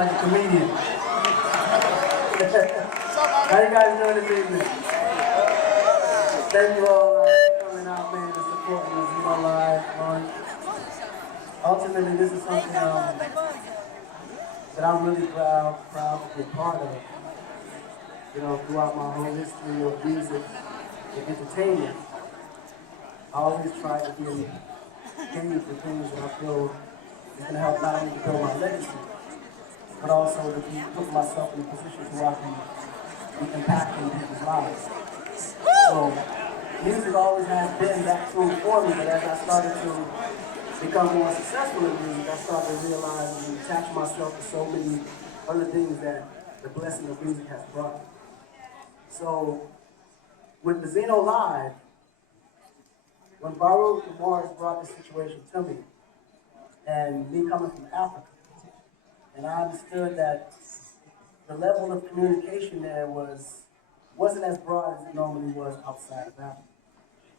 like a comedian. How you guys doing this evening? Thank you all for coming out, man, and supporting us, live. Ultimately, this is something that I'm really proud to be a part of. Throughout my whole history of music and entertainment, I always try to be game for things that I feel is going to help not only build my legacy, but also to put myself in a position where I can be impacting people's lives. So, music always has been that tool for me, but as I started to become more successful in music, I started to realize and attach myself to so many other things that the blessing of music has brought. So, with the Zeno Live, when Baruch and Morris brought this situation to me, and me coming from Africa, and I understood that the level of communication there wasn't as broad as it normally was outside of Africa.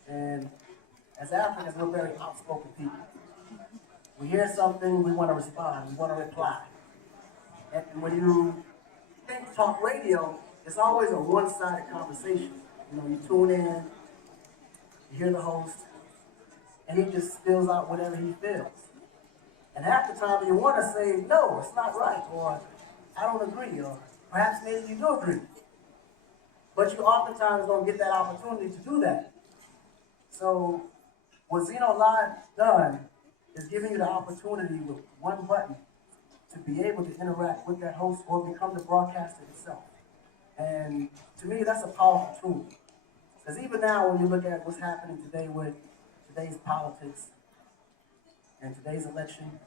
And as Africans, we're very outspoken people. We hear something, we want to respond, we want to reply. And when you think talk radio, it's always a one-sided conversation. You tune in, you hear the host, and he just spills out whatever he feels. And half the time you want to say, no, it's not right, or I don't agree, or perhaps maybe you do agree. But you oftentimes don't get that opportunity to do that. So what Zeno Live done is giving you the opportunity with one button to be able to interact with that host or become the broadcaster itself. And to me, that's a powerful tool. Because even now, when you look at what's happening today with today's politics and today's election,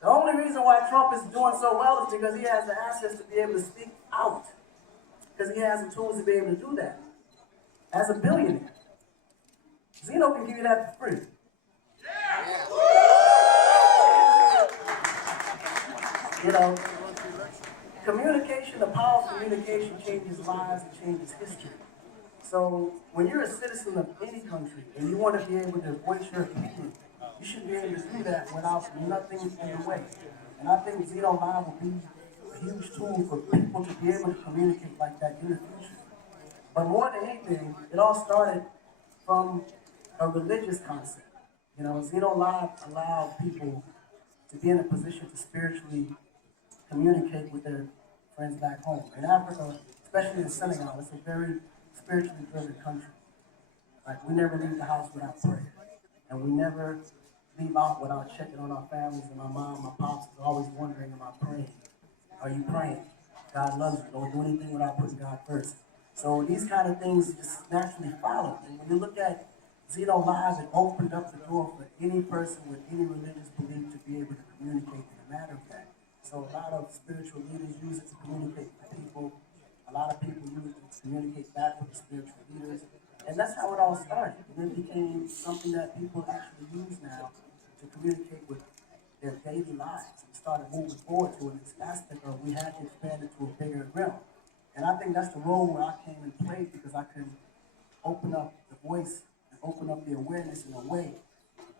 the only reason why Trump is doing so well is because he has the access to be able to speak out. Because he has the tools to be able to do that. As a billionaire, Zeno can give you that for free. Communication, the power of communication changes lives and changes history. So when you're a citizen of any country and you want to be able to voice your opinion, you should be able to do that without nothing in the way. And I think Zeno Live will be a huge tool for people to be able to communicate like that in the future. But more than anything, it all started from a religious concept. Zeno Live allowed people to be in a position to spiritually communicate with their friends back home. In Africa, especially in Senegal, it's a very spiritually driven country. Like, we never leave the house without prayer. And we never leave out without checking on our families. And my mom, my pops is always wondering, am I praying? Are you praying? God loves you. Don't do anything without putting God first. So these kind of things just naturally follow. And when you look at Zeno Live, it opened up the door for any person with any religious belief to be able to communicate in a matter of that. So a lot of spiritual leaders use it to communicate with people. A lot of people use it to communicate back with the spiritual leaders. And that's how it all started. And it became something that people actually use now to communicate with their daily lives. And started moving forward to this aspect of we had to expand it to a bigger realm. And I think that's the role where I came and played, because I could open up the voice and open up the awareness in a way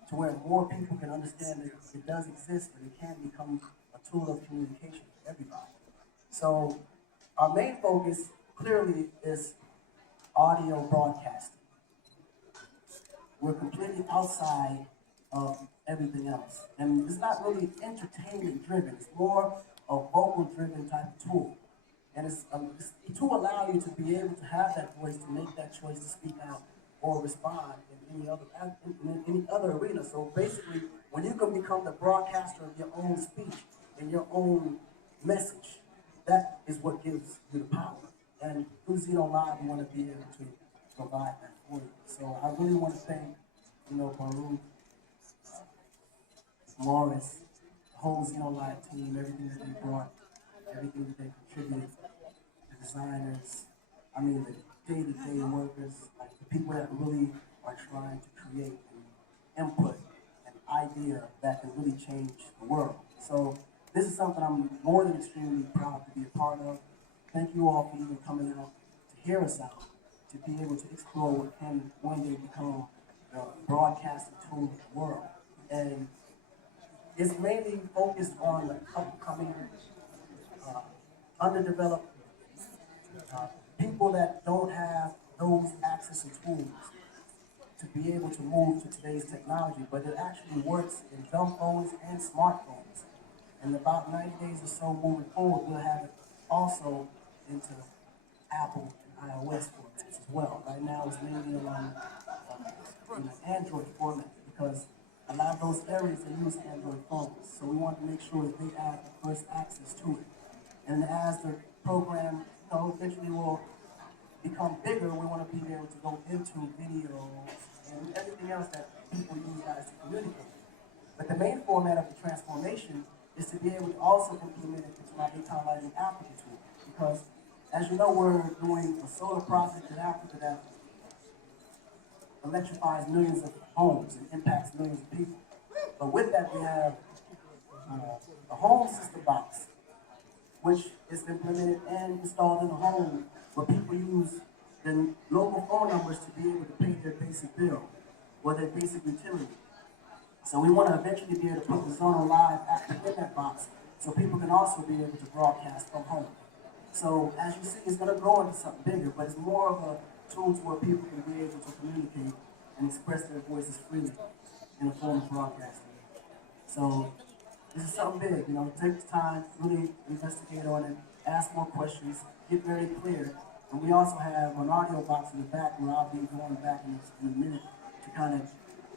to where more people can understand that it does exist and it can become a tool of communication for everybody. So our main focus clearly is audio broadcasting. We're completely outside of everything else. And it's not really entertainment driven. It's more a vocal driven type of tool. And it's to allow you to be able to have that voice, to make that choice to speak out or respond in any other arena. So basically, when you can become the broadcaster of your own speech and your own message, that is what gives you the power. And through Zeno Live, we want to be able to provide that for you. So I really want to thank, Baruch, Morris, the whole Zeno Live team, everything that they brought, everything that they contributed, the designers, the day-to-day workers, like the people that really are trying to create an input, an idea that can really change the world. So this is something I'm more than extremely proud to be a part of. Thank you all for even coming out to hear us out, to be able to explore what can one day become the broadcasting tool of the world. And It's mainly focused on the upcoming, uh, underdeveloped uh, people that don't have those access and tools to be able to move to today's technology, but it actually works in dumb phones and smartphones. In about 90 days or so moving forward, we'll have it also into Apple and iOS formats as well. Right now, it's mainly around Android format because a lot of those areas they use Android phones. So we want to make sure that they have the first access to it. And as the program, eventually will become bigger, we want to be able to go into videos and everything else that people use as to communicate. But the main format of the transformation is to be able to also implement it into my daytime lighting Africa tool. Because as you know, we're doing a solar project in Africa that electrifies millions of homes and impacts millions of people. But with that, we have a home system box, which is implemented and installed in the home where people use the local phone numbers to be able to pay their basic bill or their basic utility. So we want to eventually be able to put the Zeno Live app in that box so people can also be able to broadcast from home. So as you see, it's going to grow into something bigger, but it's more of a tool to where people can be able to communicate and express their voices freely in the form of broadcasting. So this is something big, take the time, really investigate on it, ask more questions, get very clear. And we also have an audio box in the back where I'll be going back in a minute to kind of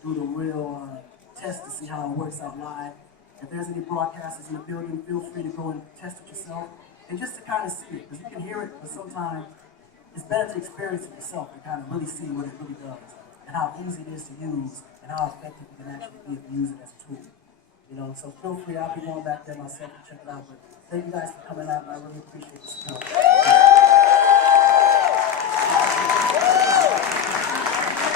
do the real test to see how it works out live. If there's any broadcasters in the building, feel free to go and test it yourself. And just to kind of see it, because you can hear it, but sometimes it's better to experience it yourself and kind of really see what it really does and how easy it is to use and how effective it can actually be if you use it as a tool. So feel free, I'll be going back there myself to check it out. But thank you guys for coming out, and I really appreciate the support.